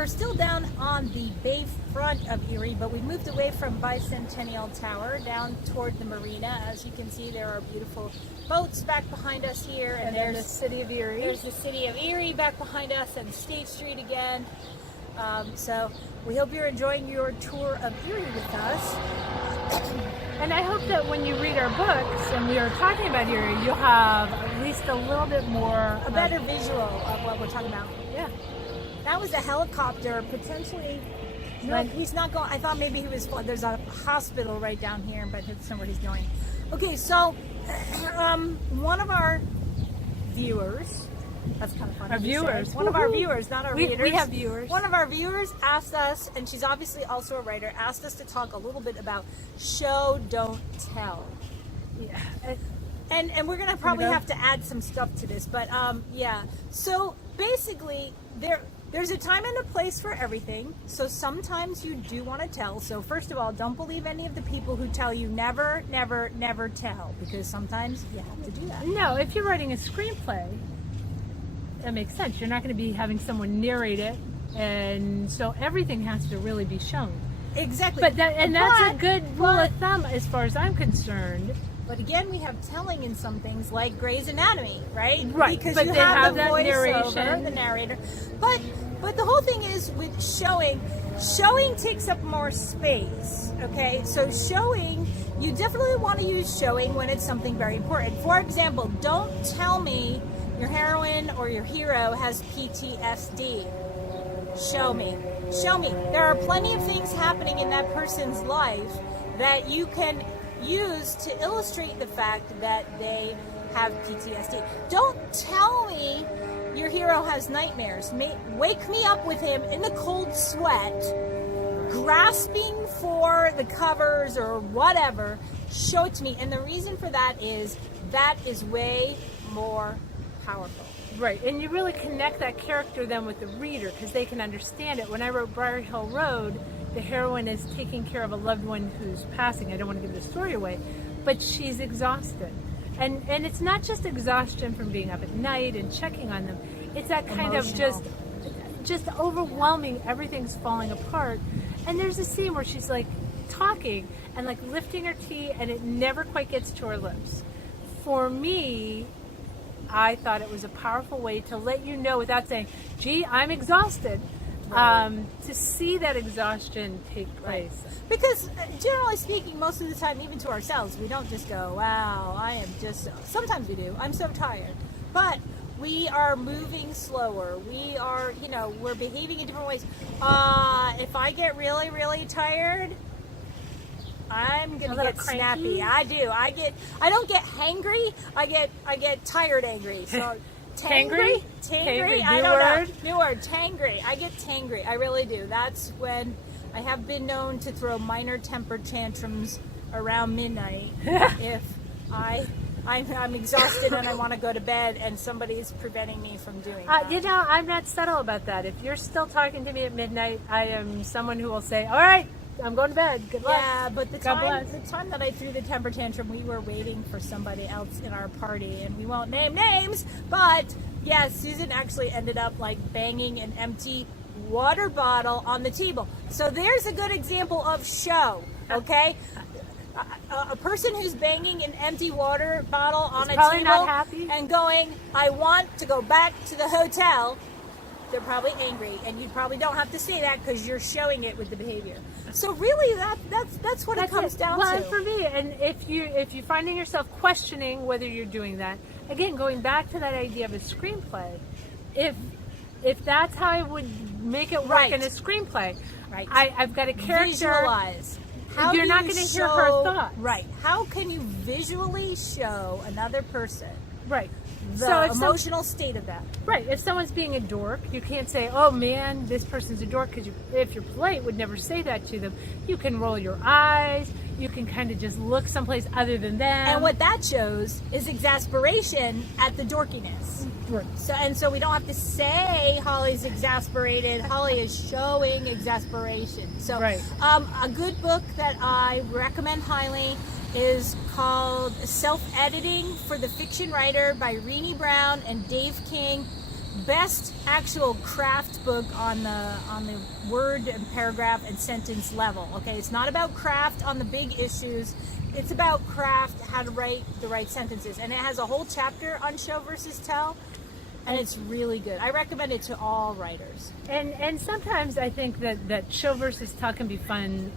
we're still down on the bay front of Erie, but we moved away from Bicentennial Tower down toward the marina. As you can see, there are beautiful boats back behind us here, and there's the city of Erie. There's the city of Erie back behind us, and State Street again. So we hope you're enjoying your tour of Erie with us. And I hope that when you read our books and we are talking about Erie, you'll have at least a little bit more... A better visual of what we're talking about. Yeah. That was a helicopter, potentially... No, he's not going... I thought maybe he was... There's a hospital right down here, but that's not where he's going. Okay, so one of our viewers... That's kind of funny. Our viewers. One of our viewers, not our readers. We have viewers. One of our viewers asked us, and she's obviously also a writer, asked us to talk a little bit about show, don't tell. Yeah. And we're going to probably have to add some stuff to this, but yeah. So basically, there's a time and a place for everything. So sometimes you do want to tell. So first of all, don't believe any of the people who tell you never, never, never tell, because sometimes you have to do that. No, if you're writing a screenplay, that makes sense. You're not going to be having someone narrate it, and so everything has to really be shown. Exactly. But that's a good rule of thumb as far as I'm concerned. But again, we have telling in some things like Grey's Anatomy, right? Right. Because but you they have the that voiceover, narration, the narrator. But the whole thing is with showing takes up more space. Okay, so showing, you definitely want to use showing when it's something very important. For example, don't tell me your heroine or your hero has PTSD. Show me. Show me. There are plenty of things happening in that person's life that you can use to illustrate the fact that they have PTSD. Don't tell me your hero has nightmares. Wake me up with him in a cold sweat, grasping for the covers or whatever. Show it to me. And the reason for that is way more powerful. Right, and you really connect that character then with the reader because they can understand it. When I wrote Briar Hill Road, the heroine is taking care of a loved one who's passing. I don't want to give the story away, but she's exhausted. And it's not just exhaustion from being up at night and checking on them. It's that kind Emotional. of just overwhelming, everything's falling apart. And there's a scene where she's like talking and like lifting her tea and it never quite gets to her lips. For me, I thought it was a powerful way to let you know without saying, gee, I'm exhausted. Right. To see that exhaustion take place. Right. Because generally speaking, most of the time, even to ourselves, we don't just go, wow, I am just, sometimes we do, I'm so tired. But we are moving slower. We are, we're behaving in different ways. If I get really, really tired, I'm gonna get snappy. I do. I don't get hangry. I get tired angry. So tangry. I don't know. New word. Tangry. I get tangry. I really do. That's when I have been known to throw minor temper tantrums around midnight if I'm exhausted and I want to go to bed and somebody's preventing me from doing that. I'm not subtle about that. If you're still talking to me at midnight, I am someone who will say, all right, I'm going to bed. Good luck. Yeah, but the time that I threw the temper tantrum, we were waiting for somebody else in our party, and we won't name names, but yeah, Susan actually ended up like banging an empty water bottle on the table. So there's a good example of show, okay? A person who's banging an empty water bottle on a table not happy. And going, I want to go back to the hotel, they're probably angry, and you probably don't have to say that because you're showing it with the behavior. So really, that's what it comes down to. Well, for me, and if you're finding yourself questioning whether you're doing that, again, going back to that idea of a screenplay, if that's how I would make it work in a screenplay, right? I've got a character. Visualize. How you're not going to hear her thoughts, right? How can you visually show another person? Right. The emotional state of that. Right. If someone's being a dork, you can't say, oh man, this person's a dork, because if you're polite, would never say that to them. You can roll your eyes. You can kind of just look someplace other than them. And what that shows is exasperation at the dorkiness. Right. So we don't have to say Holly's exasperated. Holly is showing exasperation. So right. A good book that I recommend highly is called Self-Editing for the Fiction Writer by Renee Brown and Dave King. best actual craft book on the word and paragraph and sentence level. Okay, it's not about craft on the big issues. It's about craft, how to write the right sentences, and it has a whole chapter on show versus tell, and it's really good. I recommend it to all writers. And sometimes I think that show versus tell can be fun.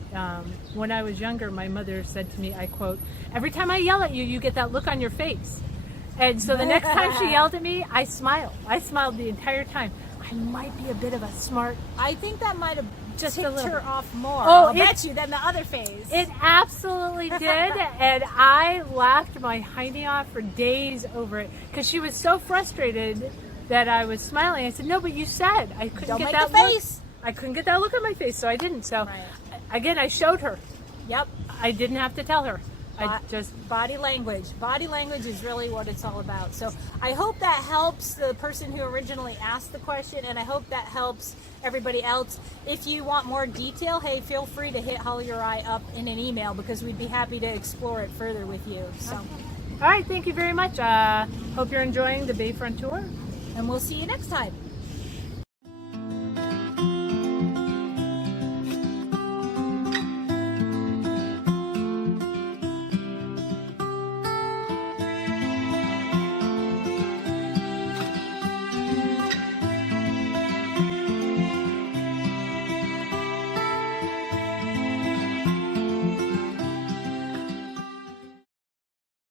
When I was younger, my mother said to me, I quote, "Every time I yell at you, you get that look on your face." And so the next time she yelled at me, I smiled. I smiled the entire time. I might be a bit of a smart. I think that might have Just ticked a little. her off more. Oh, I'll bet you than the other phase. It absolutely did, and I laughed my hiney off for days over it because she was so frustrated that I was smiling. I said, "No, but you said I couldn't Don't get make that the face." look. I couldn't get that look on my face, so I didn't." So Right. again, I showed her. Yep. I didn't have to tell her. I Bo- just body language. Body language is really what it's all about. So I hope that helps the person who originally asked the question, and I hope that helps everybody else. If you want more detail, hey, feel free to hit Holly or I up in an email because we'd be happy to explore it further with you. So, all right. Thank you very much. Hope you're enjoying the Bayfront tour. and we'll see you next time.